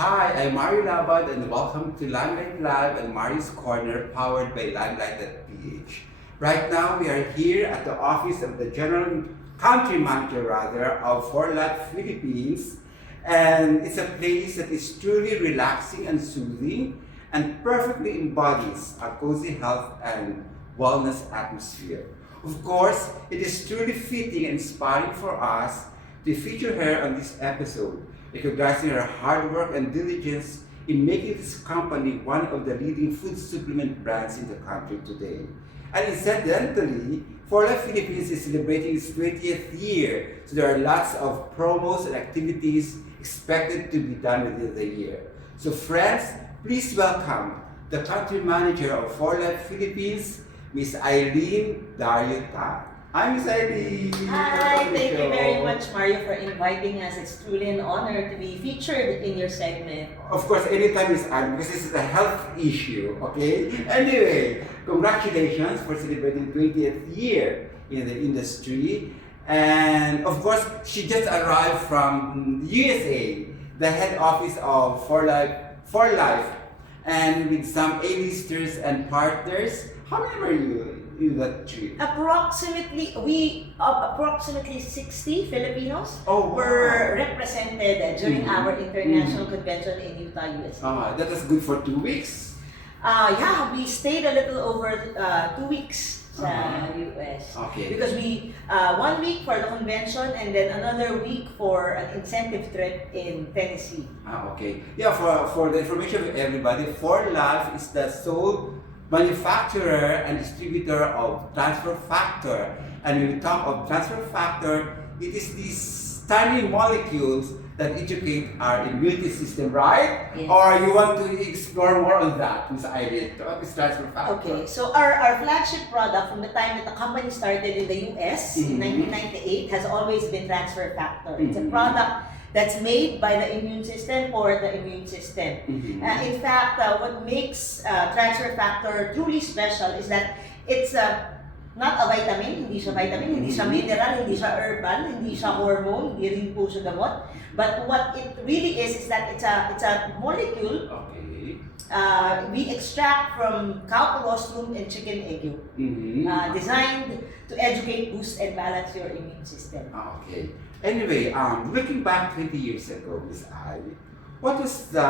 Hi, I'm Mario Labad and welcome to Limelight Live and Mario's Corner powered by Limelight.ph. Right now we are here at the office of the General Country Manager of For Life Philippines, and it's a place that is truly relaxing and soothing and perfectly embodies a cozy health and wellness atmosphere. Of course, it is truly fitting and inspiring for us to feature her on this episode, recognizing her hard work and diligence in making this company one of the leading food supplement brands in the country today. And incidentally, For Life Philippines is celebrating its 20th year, so there are lots of promos and activities expected to be done within the year. So friends, please welcome the country manager of For Life Philippines, Miss Eileen Dario Tan. Hi, Miss Eileen! Hi, thank you very much, Mario, for inviting us. It's truly an honor to be featured in your segment. Of course, anytime is on because this is a health issue, okay? Anyway, congratulations for celebrating 20th year in the industry. And of course, she just arrived from USA, the head office of For Life, and with some A-listers and partners. How many were you in that trip? Approximately 60 Filipinos Oh, wow. were represented during Mhm. our international convention in Utah, USA. That was good for 2 weeks. Yeah, we stayed a little over 2 weeks sa US. Okay. Because we 1 week for the convention and then another week for an incentive trip in Tennessee. Okay. Yeah, for the information of everybody, For Life is the sole manufacturer and distributor of transfer factor. And when we talk of transfer factor, it is these tiny molecules that educate our immunity system, right? Yes. Or you want to explore more on that, Ms. Eileen? What is transfer factor? Okay, so our flagship product from the time that the company started in the US in Mhm. 1998 has always been transfer factor. It's a Mhm. product that's made by the immune system for the immune system. Mhm. In fact, what makes transfer factor truly special is that it's not a vitamin, hindi siya vitamin, hindi siya mineral, hindi siya herbal, hindi siya hormone, hindi rin po siya gamot. But what it really is that it's a molecule Okay. we extract from cow colostrum and chicken egg yolk, Mhm. designed to educate, boost, and balance your immune system. Okay. Anyway, looking back 20 years ago, Ms. I, what was the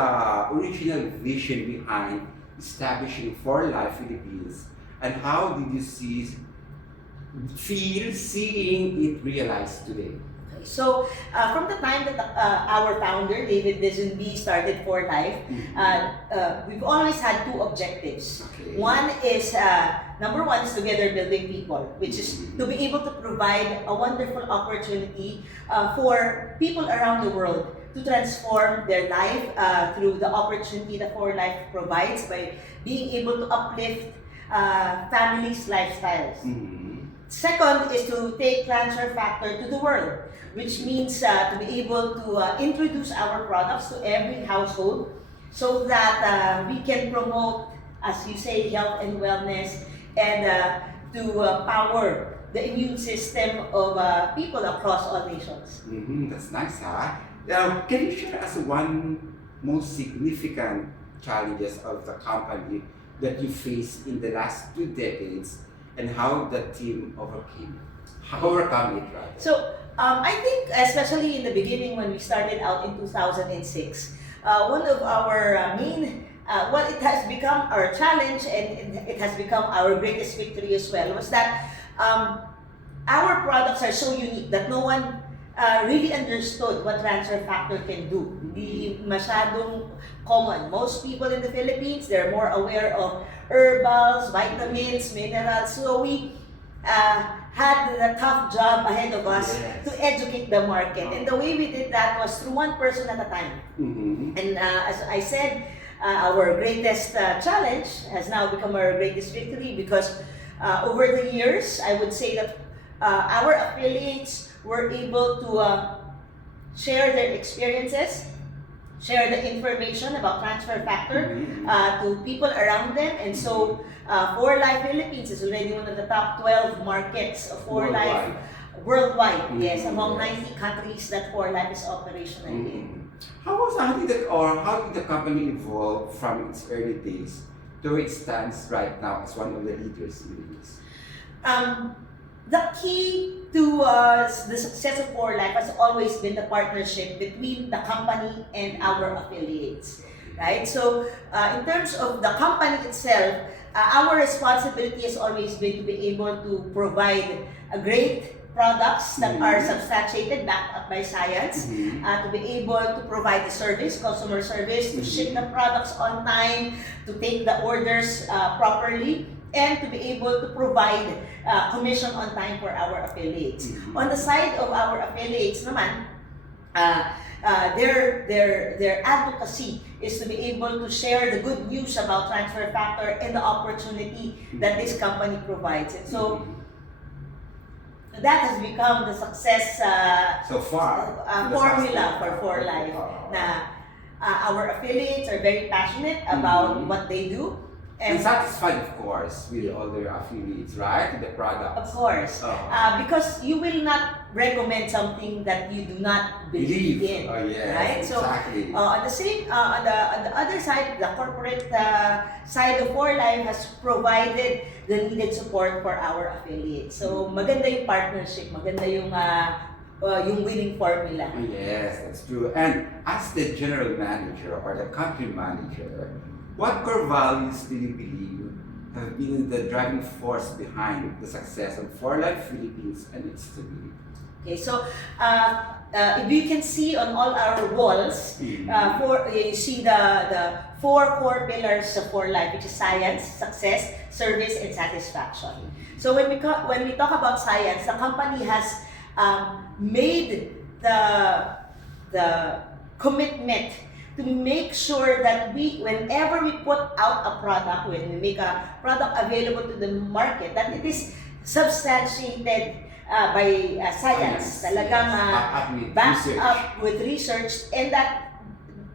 original vision behind establishing For Life Philippines, and how did you seeing it realized today? Okay, so from the time that our founder David Dizenby started For Life, we've always had two objectives. Okay. One is number one is together building people, which is to be able to provide a wonderful opportunity for people around the world to transform their life through the opportunity that For Life provides by being able to uplift families' lifestyles. Second is to take transfer factor to the world, which means to be able to introduce our products to every household so that we can promote, as you say, health and wellness and to power the immune system of people across all nations. That's nice, huh? Now, can you share us one most significant challenges of the company that you faced in the last 2 decades, and how the team overcome it, rather? So I think especially in the beginning when we started out in 2006, one of our main what it has become our challenge and it has become our greatest victory as well was that our products are so unique that no one really understood what transfer factor can do. Hindi masyadong common. Most people in the Philippines, they're more aware of herbals, vitamins, minerals. So we had the tough job ahead of us Yes. to educate the market. And the way we did that was through one person at a time. And as I said, our greatest challenge has now become our greatest victory because over the years, I would say that our affiliates were able to share their experiences, share the information about transfer factor to people around them. And so For Life Philippines is already one of the top 12 markets for life worldwide. Yes, among 90 countries that For Life is operational in. How did the company evolve from its early days to where it stands right now as one of the leaders in this? The key to the success of For Life has always been the partnership between the company and our affiliates, right? So, in terms of the company itself, our responsibility has always been to be able to provide a great products that are substantiated, backed up by science, to be able to provide the service, customer service, to ship the products on time, to take the orders properly, and to be able to provide commission on time for our affiliates. On the side of our affiliates naman, their advocacy is to be able to share the good news about Transfer Factor and the opportunity that this company provides. And so that has become the success So far, formula for Life. Na our affiliates are very passionate about what they do. And satisfied, of course, with all their affiliates, right? The products. Of course. Because you will not recommend something that you do not believe in. Oh, yes, right? So, exactly. on the other side, the corporate side of For Life has provided the needed support for our affiliates. So, maganda yung partnership, maganda yung winning formula. Yes, that's true. And as the general manager or the country manager, what core values do you believe have been the driving force behind the success of For Life Philippines and its stability? Okay, so if you can see on all our walls, you see the four core pillars of For Life, which is science, success, service, and satisfaction. So when we talk about science, the company has made the commitment to make sure that whenever we put out a product, when we make a product available to the market, that it is substantiated by science, talagang backed up with research, and that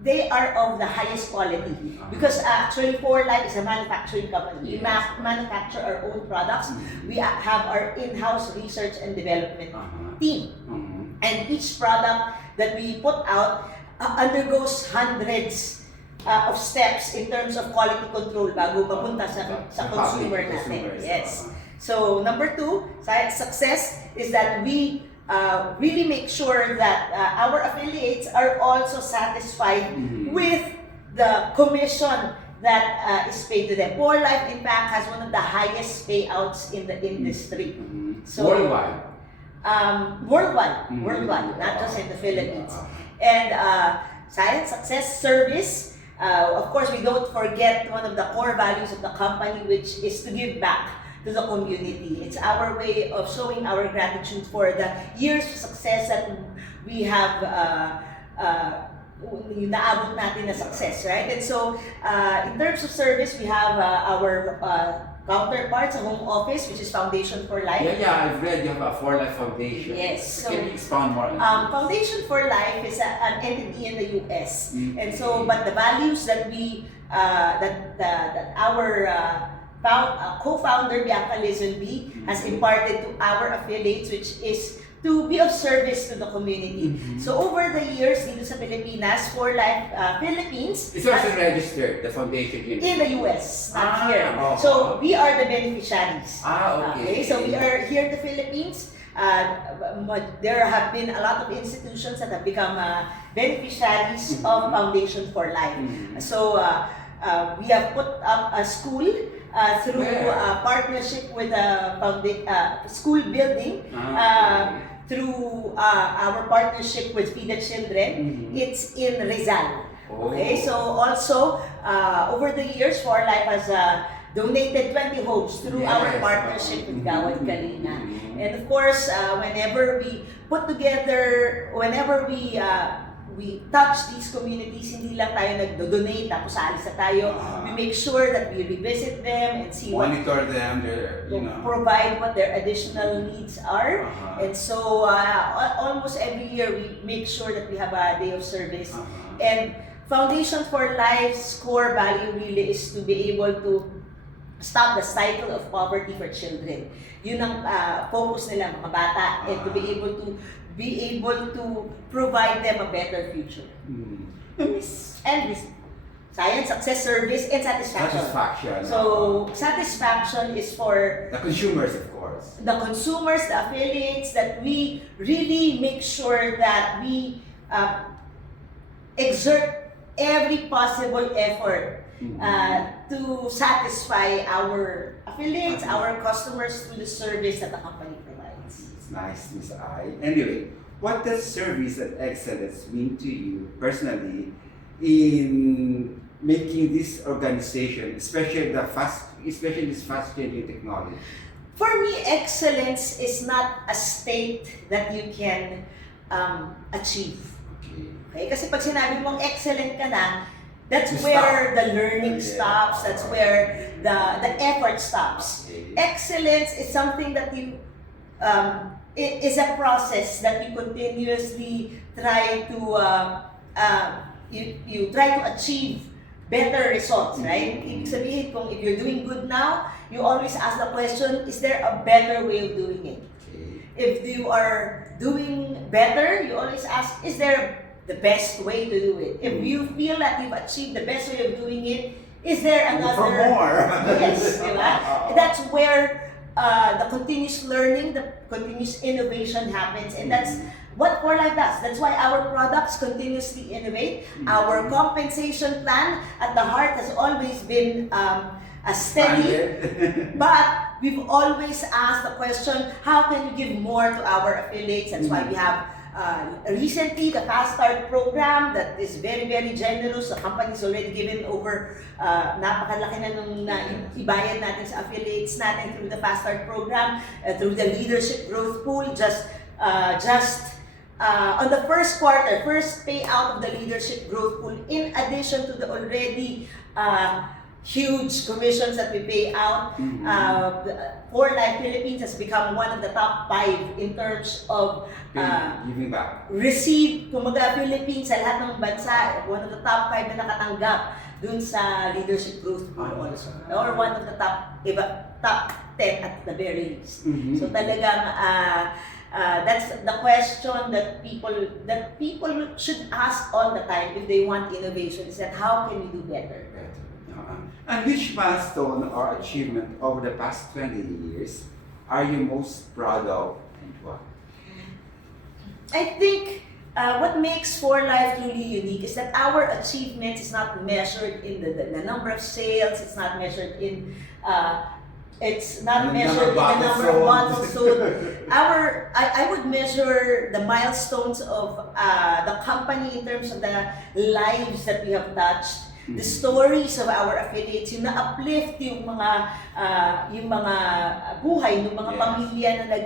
they are of the highest quality. Because actually, For Life is a manufacturing company. We manufacture our own products. We have our in-house research and development team. And each product that we put out undergoes hundreds of steps in terms of quality control bago mapunta sa consumer natin. Yes. So, number two, success is that we really make sure that our affiliates are also satisfied with the commission that is paid to them. For Life, in fact, has one of the highest payouts in the industry. So, Worldwide, not just in the Philippines. And science, success, service. Of course, we don't forget one of the core values of the company, which is to give back to the community. It's our way of showing our gratitude for the years of success that we have yung naabot natin na success, right? And so, in terms of service, we have our counterparts, a home office, which is Foundation for Life. Yeah, I've read you have a For Life Foundation. Yes. So, can you expound more on Foundation for Life is an entity in the US, and so, but the values that we that our co-founder Bianca Lizzolby has imparted to our affiliates, which is to be of service to the community. So over the years dito sa Pilipinas, For Life Philippines it's also registered, the foundation in the US, not here. Oh. So we are the beneficiaries. Okay. So we are here in the Philippines. There have been a lot of institutions that have become beneficiaries of Foundation for Life. So we have put up a school through partnership with school building. Through our partnership with Feed the Children. It's in Rizal. Okay, so also over the years, For Life has donated 20 homes through our partnership with Gawad Kalina. And of course, whenever we put together, whenever we touch these communities, hindi lang tayo nagdo-donate tapos aalis na tayo. We make sure that we revisit them and see monitor them, provide what their additional needs are. And so almost every year we make sure that we have a day of service. And Foundation for Life's core value really is to be able to stop the cycle of poverty for children. Yun ang focus nila, mga bata, and to be able to be able to provide them a better future. And with science, success, service, and satisfaction. Satisfaction. So, satisfaction is for The consumers, of course. the consumers, the affiliates, that we really make sure that we exert every possible effort to satisfy our affiliates, our customers through the service that the company provides. It's nice, Miss I. Anyway, what does service and excellence mean to you personally in making this organization, especially this fast-changing technology? For me, excellence is not a state that you can achieve. Okay? Kasi pag sinabi mong excellent ka na, that's You where stop. the learning Yeah. stops, that's where the effort stops. Okay. Excellence is something that you, it is a process that you continuously try to, you try to achieve better results, right? Ibig sabihin, kung if you're doing good now, you always ask the question, is there a better way of doing it? Okay. If you are doing better, you always ask, is there the best way to do it? If you feel that you've achieved the best way of doing it, is there another? For more. Yes, diba? That's where the continuous learning, the continuous innovation happens, and that's what 4Life does. That's why our products continuously innovate. Our compensation plan at the heart has always been a steady, but we've always asked the question, how can we give more to our affiliates? That's why we have recently the Fast Start program that is very, very generous. The company's already given over napakalaki na nung ibayad natin sa affiliates natin through the Fast Start program, through the Leadership Growth Pool. On the first quarter, first payout of the Leadership Growth Pool, in addition to the already huge commissions that we pay out, 4Life Philippines has become one of the top 5 in terms of Giving back. kumaga Philippines sa lahat ng bansa, one of the top 5 na nakatanggap dun sa Leadership Growth Pool also. Or one of the top 10 at the very least. So talagang that's the question that people should ask all the time if they want innovation, is that how can we do better? And which milestone or achievement over the past 20 years are you most proud of and why? I think what makes 4Life really unique is that our achievements is not measured in the number of sales, it's not measured in it's not measured in the number of bottles sold. I would measure the milestones of the company in terms of the lives that we have touched, the stories of our affiliates, yung na-uplift yung mga buhay ng mga pamilya na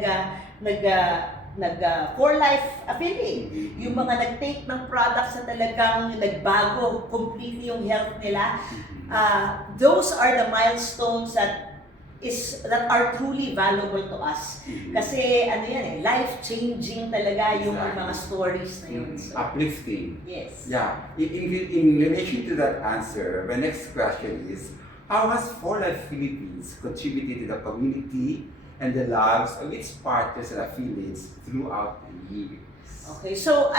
4Life affiliate, yung mga nag-take ng products na talagang nagbago completely yung health nila. Those are the milestones that are truly valuable to us. Kasi ano yan life-changing talaga yung mga stories na yun. So, uplifting. yes. Yeah. In relation to that answer, the next question is, how has 4Life Philippines contributed to the community and the lives of its partners and affiliates throughout the years? Okay, so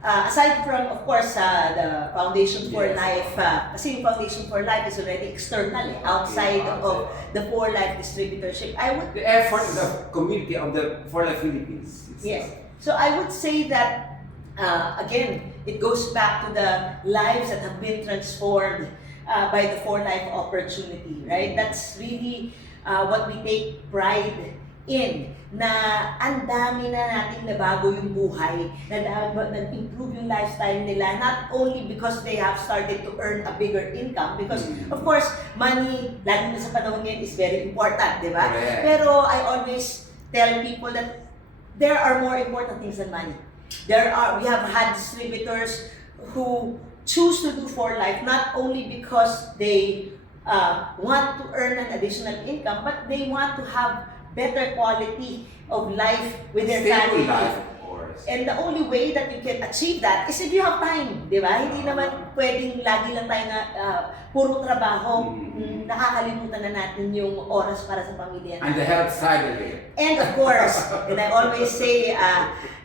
aside from, of course, the Foundation for Life, kasi yung Foundation for Life is already external, outside of the 4Life distributorship. The effort of the community of the 4Life Philippines. Yes. So I would say that, again, it goes back to the lives that have been transformed by the 4Life opportunity, right? That's really what we take pride in, na ang dami na nating nabago yung buhay, nag-improve yung lifestyle nila, not only because they have started to earn a bigger income, because of course, money, lalo na sa panahon ngayon, is very important, di ba? Correct. Pero I always tell people that there are more important things than money. We have had distributors who choose to do 4Life not only because they want to earn an additional income, but they want to have better quality of life with their family. Life, of course. And the only way that you can achieve that is if you have time, di ba? Hindi naman pwedeng lagi lang tayo na puro trabaho, nakakalimutan na natin yung oras para sa pamilya. And the health side of it. And of course, and I always say,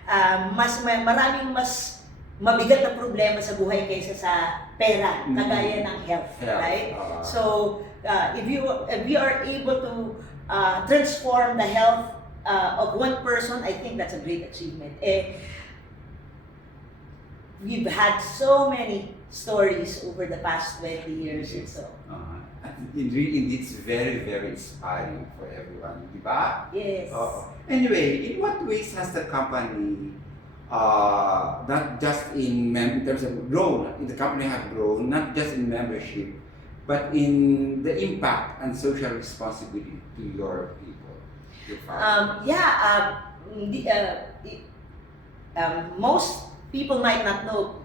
maraming mas mabigat na problema sa buhay kaysa sa pera, kagaya ng health, right? So, if you are able to transform the health of one person, I think that's a great achievement. We've had so many stories over the past 20 years or so. Indeed, it's very, very inspiring for everyone, di ba? Yes. Anyway, in what ways has the company, not just in terms of grown, the company has grown, not just in membership, but in the impact and social responsibility to your people, your farmers? Most people might not know,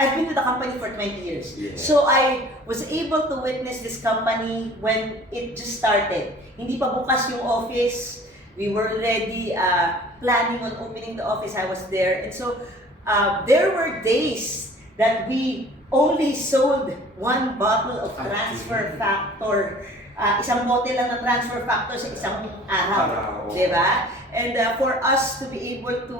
I've been with the company for 20 years. Yes. So I was able to witness this company when it just started. Hindi pa bukas yung office. We were already planning on opening the office. I was there. And so there were days that we only sold one bottle of transfer factor. Isang bote lang ng transfer factor sa isang araw. Diba? And for us to be able to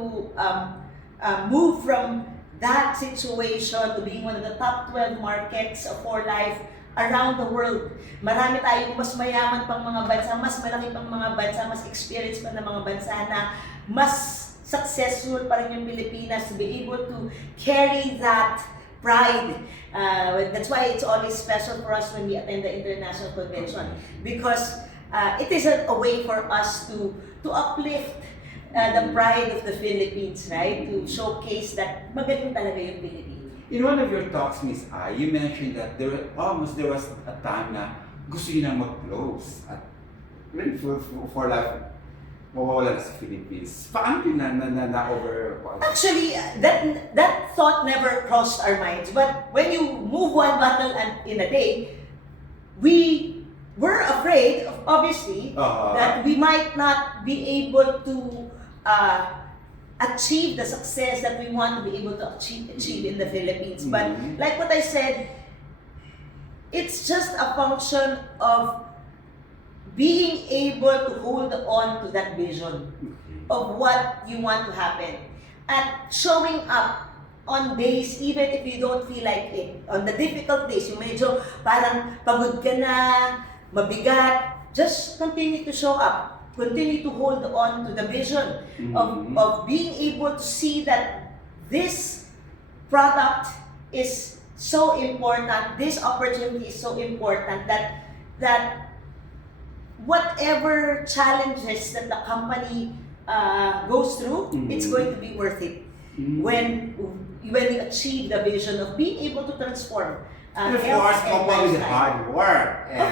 move from that situation to being one of the top 12 markets for life around the world. Marami tayong mas mayaman pang mga bansa, mas malaki pang mga bansa, mas experienced pa ng mga bansa na mas successful pa rin yung Pilipinas to be able to carry that pride. That's why it's always special for us when we attend the international convention, because it is a way for us to uplift the pride of the Philippines, right? To showcase that magaling talaga yung Philippines. In one of your talks, Miss I, you mentioned that there was a time na gusto nyo nang mag-close at for life, mawawala na sa Philippines. Paano yun na-over? Actually, that thought never crossed our minds. But when you move one bottle in a day, we were afraid, obviously, that we might not be able to achieve the success that we want to be able to achieve in the Philippines. But like what I said, it's just a function of being able to hold on to that vision of what you want to happen and showing up on days even if you don't feel like it. On the difficult days, yung medyo parang pagod ka na, mabigat, just continue to show up. Continue to hold on to the vision of being able to see that this product is so important, this opportunity is so important that whatever challenges that the company goes through, it's going to be worth it when you achieve the vision of being able to transform. And of course, coupled with hard work and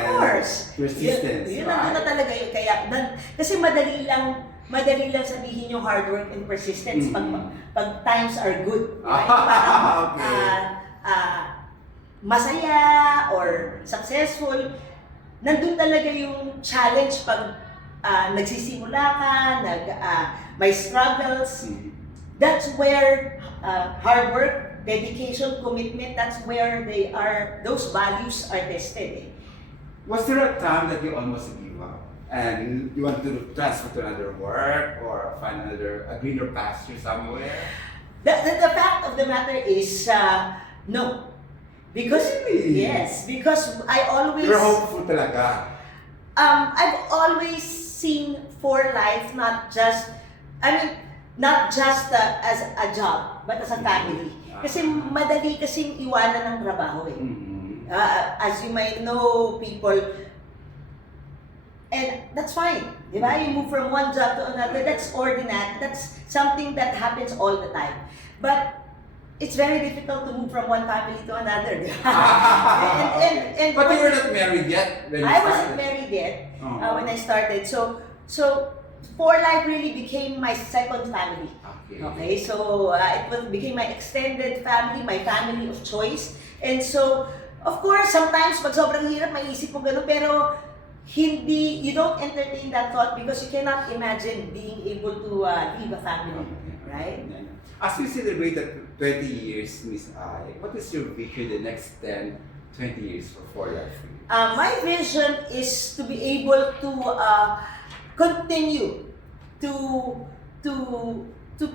persistence. Yun nandun na talaga yun. Kasi madali lang sabihin yung hard work and persistence pag times are good. Right? Parang, masaya or successful. Nandun talaga yung challenge pag nagsisimula ka, may struggles. That's where hard work, dedication, commitment, that's where those values are tested. Was there a time that you almost give up and you want to transfer to another work or find a greener pasture somewhere? The fact of the matter is, no. Because, really? Yes, because I always... You're hopeful talaga. I've always seen for life not just as a job, but as a family. Kasi madali kasing iwanan ng trabaho eh. As you might know, people, and that's fine. Di ba? You move from one job to another, that's ordinary. That's something that happens all the time. But it's very difficult to move from one family to another. But you were not married yet when you I started? wasn't married yet when I started. So For Life really became my second family. Okay, so it became my extended family, my family of choice. And so, of course, sometimes pag sobrang hirap, maiisip mo gano'n, pero you don't entertain that thought because you cannot imagine being able to leave a family, right? As we celebrate the 20 years, Miss I, what is your vision the next 10, 20 years for Life? My vision is to be able to continue to to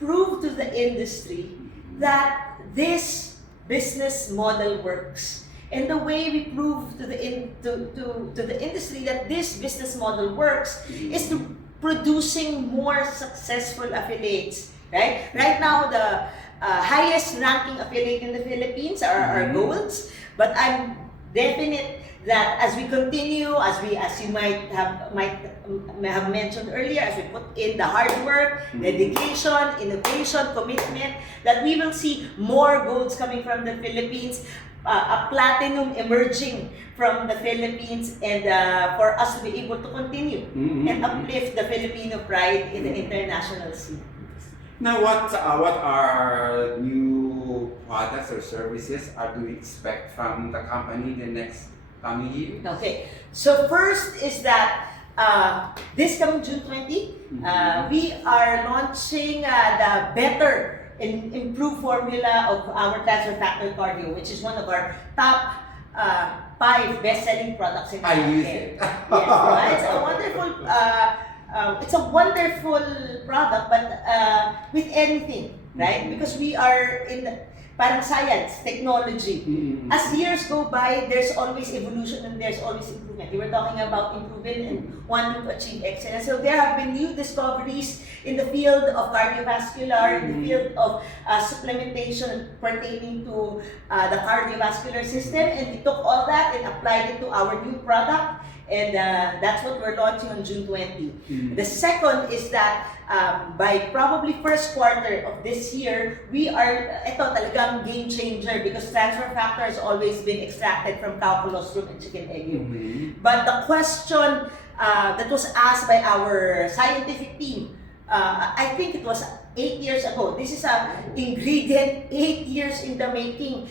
prove to the industry that this business model works. And the way we prove to the industry that this business model works is to producing more successful affiliates. Right now, the highest ranking affiliate in the Philippines are Golds, but I'm definite that as we continue, as you might have mentioned earlier, as we put in the hard work, dedication, innovation, commitment, that we will see more Golds coming from the Philippines, a platinum emerging from the Philippines, and for us to be able to continue and uplift the Filipino pride in the international scene. Now, what are new products or services do we expect from the company in the next coming year? Okay, so first is that this coming June 20, we are launching the better and improved formula of our Transfer Factor Cardio, which is one of our top 5 best-selling products in the market. I use it. Yes, it's a wonderful. It's a wonderful product, but with anything, right? Because we are in parang science, technology. As years go by, there's always evolution and there's always improvement. We were talking about improving and wanting to achieve excellence. So there have been new discoveries in the field of cardiovascular, in the field of supplementation pertaining to the cardiovascular system, and we took all that and applied it to our new product. And that's what we're launching on June 20. The second is that by probably first quarter of this year, we are, ito talagang game changer because transfer factor has always been extracted from cow colostrum and chicken egg yolk. But the question that was asked by our scientific team, I think it was 8 years ago. This is an ingredient 8 years in the making.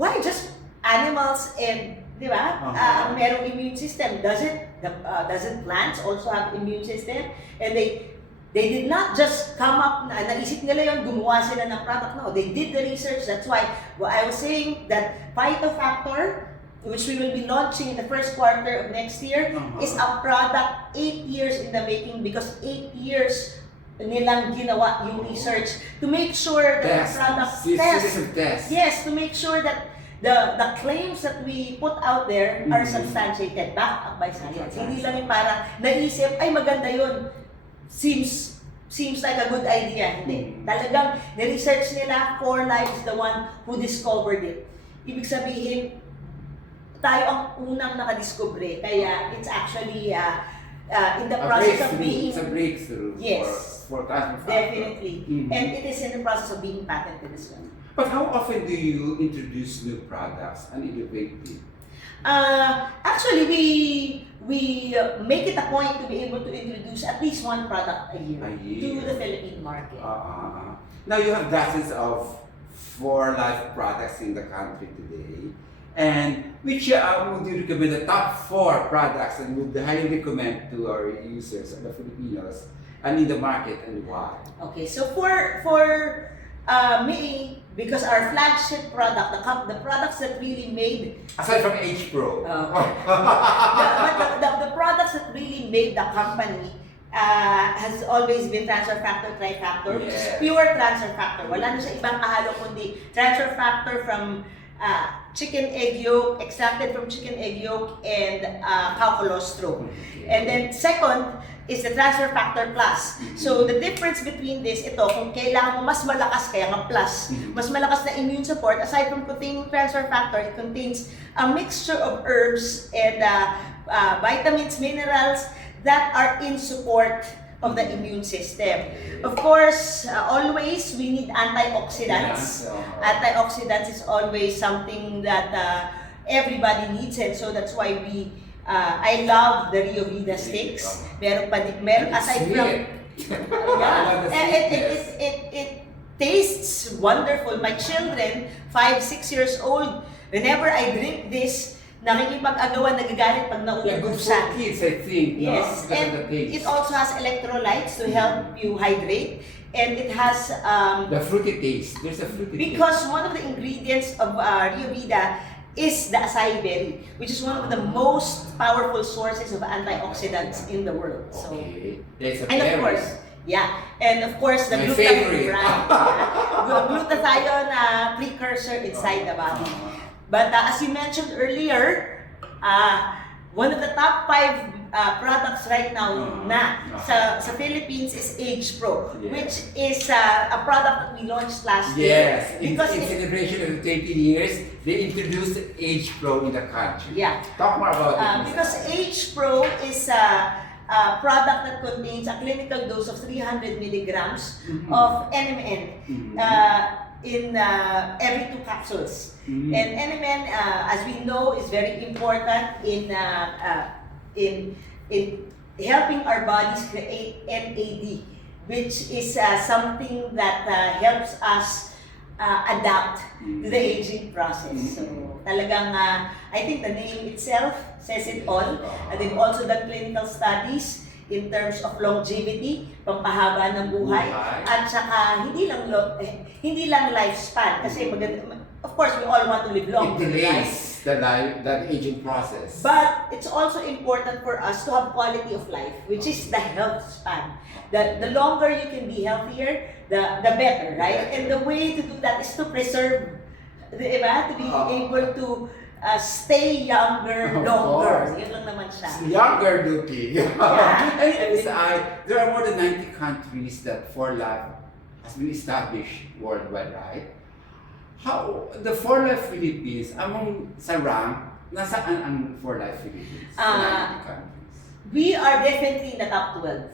Why just animals and di ba? Merong immune system. Doesn't plants also have immune system? And they did not just come up, naisip nila yun, gumawa sila ng product. No, they did the research. That's why I was saying that Phytofactor, which we will be launching in the first quarter of next year, is a product 8 years in the making because 8 years nilang ginawa yung research to make sure that the product test. Yes, to make sure that the claims that we put out there are substantiated, backed up by science. Hindi lang yung parang naisip, ay maganda yun, seems like a good idea. Hindi. Talagang na-research nila, 4 Lives the one who discovered it. Ibig sabihin, tayo ang unang nakadiscover, kaya it's actually in the process of being... It's a breakthrough for transfer factor. Definitely. And it is in the process of being patented as well. But how often do you introduce new products and innovate it? Actually, we make it a point to be able to introduce at least 1 product a year to the Philippine market. Now you have dozens of 4 Life products in the country today. And which would you recommend the top 4 products and would highly recommend to our users and the Filipinos and in the market and why? Okay, so for me, because our flagship product, the products that really made... Aside from H Pro. the products that really made the company has always been Transfer Factor Trifactor, which is pure Transfer Factor. Wala na siya ibang kahalo kundi Transfer Factor from chicken egg yolk, extracted from chicken egg yolk, and cow colostrum. And then second is the Transfer Factor Plus. So the difference between this, ito, kung kailangan mo mas malakas, kaya nga plus, mas malakas na immune support, aside from containing Transfer Factor, it contains a mixture of herbs and vitamins, minerals that are in support of the immune system. Of course, always we need antioxidants. Antioxidants is always something that everybody needs, and so that's why I love the Rio Vida sticks. Meron aside from it tastes wonderful. My children, 5, 6 years old, whenever I drink this, nakikipag-agawan, nagagalit pag nauubusan. Kids, I think. Yes, and it also has electrolytes to help you hydrate. And it has the fruity taste. There's a fruity taste. Because one of the ingredients of Rio Vida is the acai berry, which is one of the most powerful sources of antioxidants in the world. So, okay. There's a and berry. of course, Yeah, and of course the My glutamate favorite. brand. Glutathione precursor inside the body. But as you mentioned earlier, one of the top 5 products right now sa Philippines is Age Pro, Yes. which is a product that we launched last year. Yes, in celebration of 20 years, they introduced Age Pro in the country. Yeah. Talk more about it. Miss Because Ai. Age Pro is a product that contains a clinical dose of 300 milligrams Mhm. of NMN Mhm. in every 2 capsules. Mhm. And NMN, as we know, is very important in helping our bodies create NAD, which is something that helps us adapt to the aging process. So talagang, I think the name itself says it all. And then also the clinical studies in terms of longevity, pampahaba ng buhay, at saka hindi lang lifespan kasi of course we all want to live It longer, right? delays the aging process. But it's also important for us to have quality of life, which is the health span. The longer you can be healthier, the better, right? And the way to do that is to preserve, diba? To be able to stay younger Of longer. course. Yun lang naman siya. Younger looking. Yeah. And Miss Ai, there are more than 90 countries that 4Life has been established worldwide, right? How the 4Life Philippines, among sa rank, nasaan ang 4Life Philippines? Sa 90 countries. We are definitely in the top 12.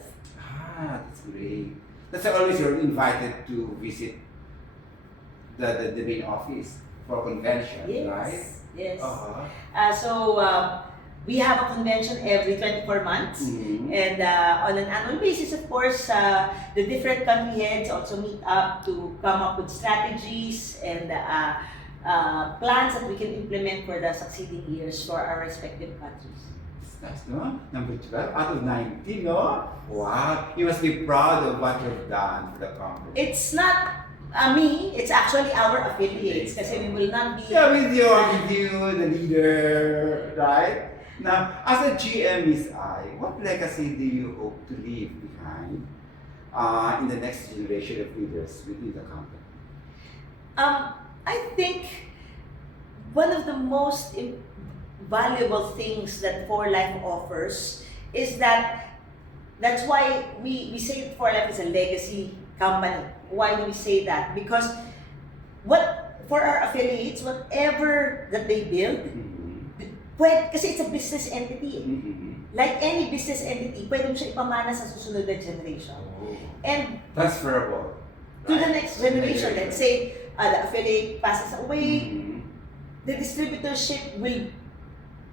That's great. That's why always you're invited to visit the main office for convention, right? Yes. Uh-huh. So we have a convention every 24 months. Mhm. And on an annual basis, of course, the different country heads also meet up to come up with strategies and plans that we can implement for the succeeding years for our respective countries. It's nice, no? Number 12 out of 90, no? Wow. You must be proud of what you've done for the company. It's not me, it's actually our affiliates kasi we will not be... Yeah, with you, the leader, right? Now, as a GM, Miss Ai, what legacy do you hope to leave behind in the next generation of leaders within the company? I think one of the most valuable things that 4Life offers is that's why we say that 4Life is a legacy company. Why do we say that? Because for our affiliates, whatever that they build, kasi it's a business entity. Like any business entity, pwede mo siya ipamana sa susunod na generation. And Transferable. to the next generation, let's say the affiliate passes away, the distributorship will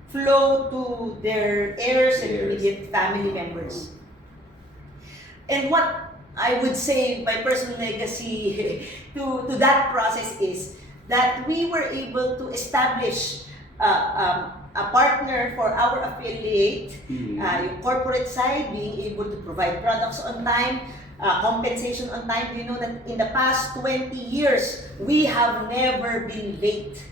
flow to their heirs and immediate family members. And what I would say my personal legacy to that process is that we were able to establish a partner for our affiliate, yung corporate side, being able to provide products on time, compensation on time. You know that in the past 20 years, we have never been late.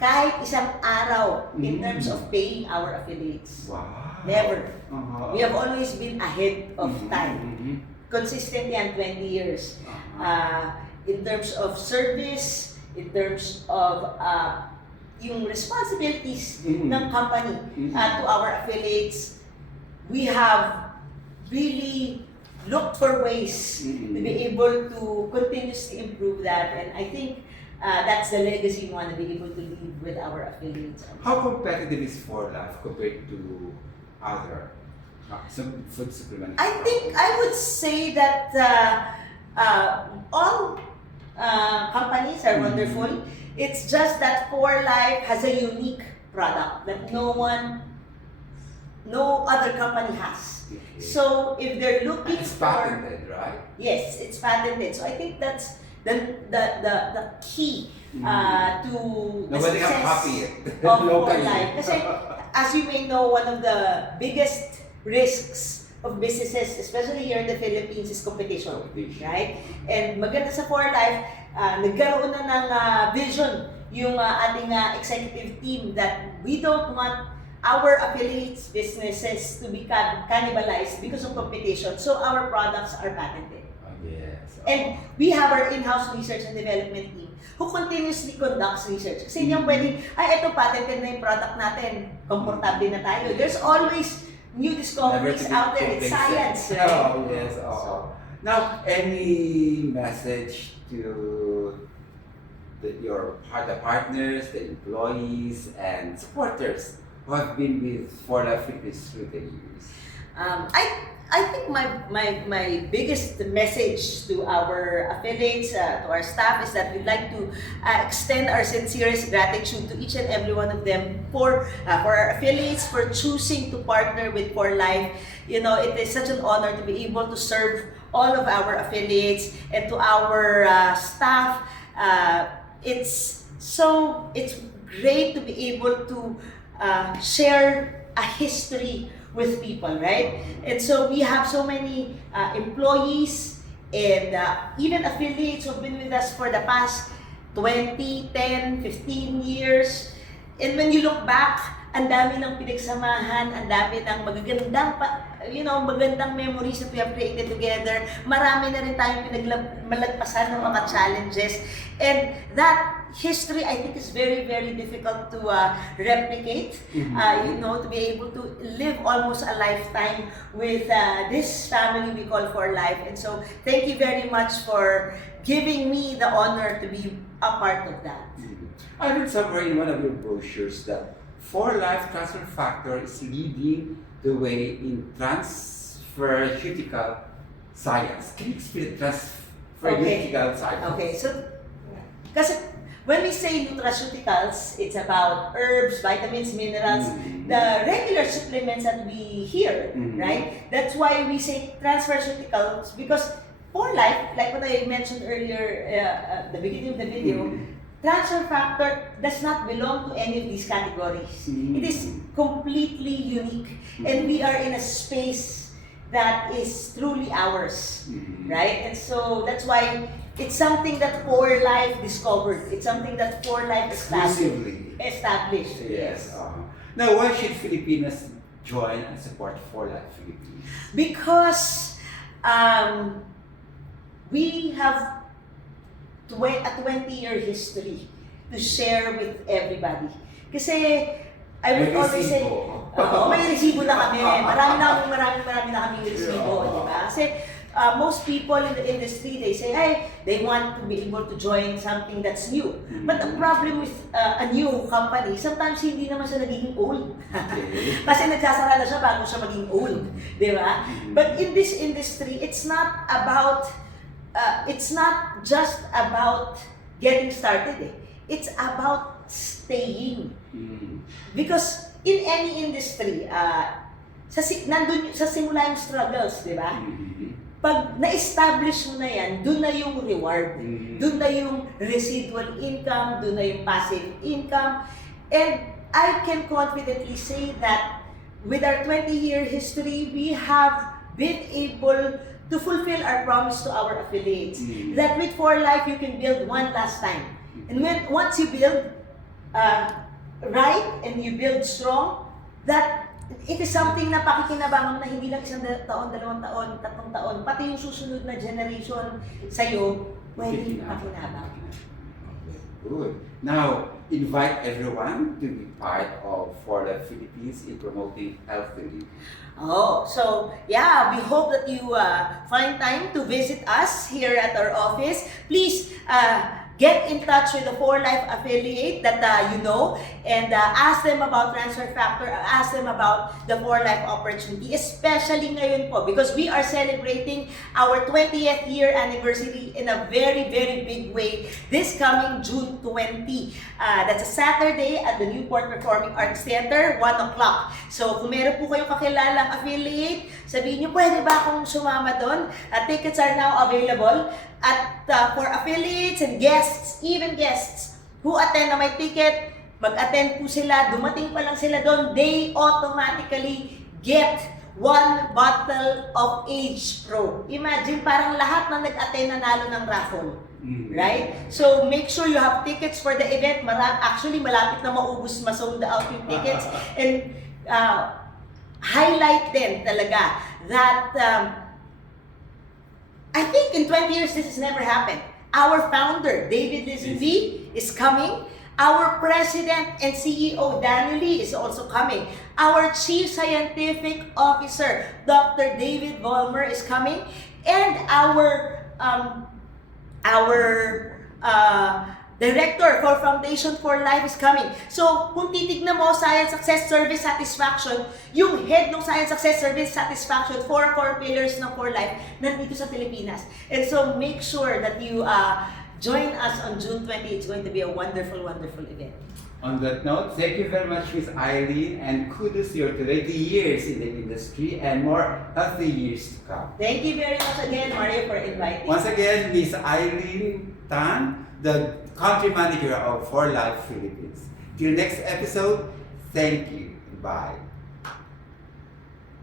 Kahit isang araw in terms of paying our affiliates. Wow. Never. Uh-huh. We have always been ahead of time. Consistently and 20 years. In terms of service, in terms of yung responsibilities ng company to our affiliates, we have really looked for ways to be able to continuously improve that, and I think that's the legacy we want to be able to leave with our affiliates. How competitive is 4Life compared to other food supplement? I think I would say that all companies are wonderful. It's just that 4Life has a unique product that no other company has. Okay. So if they're looking It's for... patented, right? Yes, it's patented. So I think that's the key to the Nobody can success copy it of locally. 4Life. Kasi as you may know, one of the biggest risks of businesses, especially here in the Philippines, is competition, right? And maganda sa 4Life, nagkaroon na ng vision yung ating executive team that we don't want our affiliates businesses to be cannibalized because of competition. So our products are patented. Oh, yes. And we have our in-house research and development team who continuously conducts research. Kasi hindi yung pwedeng, ay, ito, patented na yung product natin. Komportable na tayo. There's always new discoveries out there. It's science, right? Oh, yes. Oh. Now, any message to the partners, the employees, and supporters who have been with For Life Philippines through the years? I think my biggest message to our affiliates, to our staff, is that we'd like to extend our sincerest gratitude to each and every one of them for our affiliates, for choosing to partner with For Life. You know, it is such an honor to be able to serve all of our affiliates, and to our staff. It's great to be able to share a history with people, right? And so we have so many employees and even affiliates who've been with us for the past 20, 10, 15 years. And when you look back, ang dami ng pinagsamahan, ang dami ng magandang memories that we have created together. Marami na rin tayong malagpasan ng mga challenges. And that history, I think, is very, very difficult to replicate. To be able to live almost a lifetime with this family we call For Life. And so, thank you very much for giving me the honor to be a part of that. I read somewhere in one of your brochures that For Life Transfer Factor is leading the way in transferceutical science. Can you explain transferceutical science? Okay, so kasi when we say nutraceuticals, it's about herbs, vitamins, minerals, the regular supplements that we hear, right? That's why we say transferceuticals, because For Life, like what I mentioned earlier at the beginning of the video, transfer factor does not belong to any of these categories. It is completely unique, and we are in a space that is truly ours, right? And so that's why it's something that For Life discovered. It's something that For Life established. Yes. Now, why should Filipinos join and support For Life Philippines? Because we have a 20-year history to share with everybody. Kasi I would always say, may resibo na kami. Marami na kaming resibo, di ba? Kasi most people in the industry, they say, hey, they want to be able to join something that's new. But the problem with a new company, sometimes hindi naman siya nagiging old. Kasi nagsasara na siya bago siya maging old, di ba? But in this industry, it's not just about getting started. It's about staying. Because in any industry, nandun sa simula yung struggles, di ba? Pag na-establish mo na yan, dun na yung reward. Dun na yung residual income, dun na yung passive income. And I can confidently say that with our 20-year history, we have been able to fulfill our promise to our affiliates. That with For Life, you can build one last time. And once you build right and you build strong, that it is something na pakikinabangan na hindi lang isang taon, 2 taon, 3 taon, pati yung susunod na generation sa'yo, pwedeng pakinabang. Good. Now, invite everyone to be part of For Life Philippines in promoting healthy living. So yeah, we hope that you find time to visit us here at our office. Please get in touch with the For Life affiliate that you know, and ask them about Transfer Factor, ask them about the For Life opportunity, especially ngayon po, because we are celebrating our 20th year anniversary in a very, very big way this coming June 20. That's a Saturday at the Newport Performing Arts Theater, 1 o'clock. So kung meron po kayong kakilalang affiliate, sabihin nyo, pwede ba akong sumama doon? Tickets are now available. At for affiliates and guests, even guests who attend na may ticket, mag-attend po sila, dumating pa lang sila doon, they automatically get 1 bottle of Age Pro. Imagine, parang lahat na nag-attend nanalo ng raffle. Right? So, make sure you have tickets for the event. Actually, malapit na maubos, ma-sold out yung tickets. And highlight din talaga that I think in 20 years this has never happened. Our founder, David Lisenby, is coming. Our President and CEO, Daniel Lee, is also coming. Our Chief Scientific Officer, Dr. David Vollmer, is coming. And our Director for Foundation for Life is coming. So, kung titignan mo, Science Success Service Satisfaction, yung head ng Science Success Service Satisfaction, 4 core pillars ng For Life, nandito sa Pilipinas. And so, make sure that you join us on June 20. It's going to be a wonderful, wonderful event. On that note, thank you very much, Miss Eileen, and kudos to your 20 years in the industry and more healthy years to come. Thank you very much again, Mario, for inviting. Once again, Miss Eileen Tan, the country manager of For Life Philippines. Till next episode, thank you. Bye.